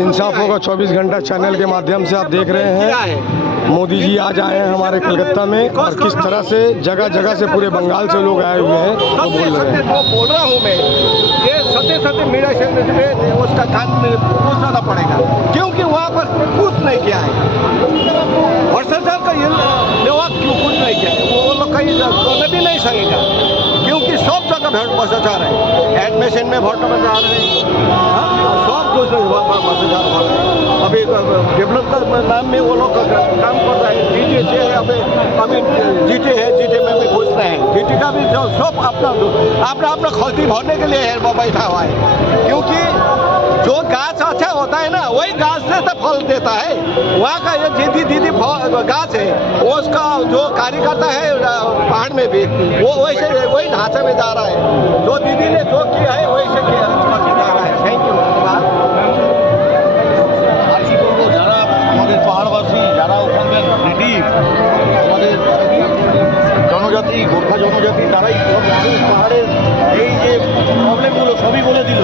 इंसाफ होगा 24 घंटा चैनल के माध्यम से आप देख रहे हैं मोदी जी आज आए हैं हमारे कलकत्ता में और किस तरह से जगह जगह से पूरे बंगाल से लोग आए हुए हैं वो बोल रहे हैं। वो बोल रहा हूँ मैं, ये सत्य मीडिया से उसका कान में पूछना पड़ेगा क्योंकि वहाँ पर कुछ नहीं किया है। भ्रष्टाचार का क्यों कुछ नहीं किया है वो लोग कहीं करने भी नहीं सकेगा क्योंकि सब जगह भ्रष्टाचार है। एडमिशन में भ्रष्टाचार है, सब कुछ भ्रष्टाचार हो रहा है। अभी डेवलपमेंट नाम में वो लोग काम कर रहे हैं। जीटी से अभी जीटी है, जीटी में भी घुस रहे हैं। जीटी का भी सब अपना खर्ची भरने के लिए बैठा हुआ है क्योंकि जो गाछ अच्छा होता है ना वही गाछ से तो फल देता है। वहाँ का ये दीदी गाछ है वो उसका जो कार्यकर्ता है पहाड़ में भी वो वही ढांचे में जा रहा है। जो दीदी ने जो किया है वही से जा रहा है। Thank you. যারা আমাদের পাহাড়বাসী যারা ওখানকার নেটিভ আমাদের জনজাতি গোর্খা জনজাতি তারাই পাহাড়ের এই যে প্রবলেমগুলো সবই বলে দিল।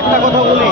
একটা কথা বলি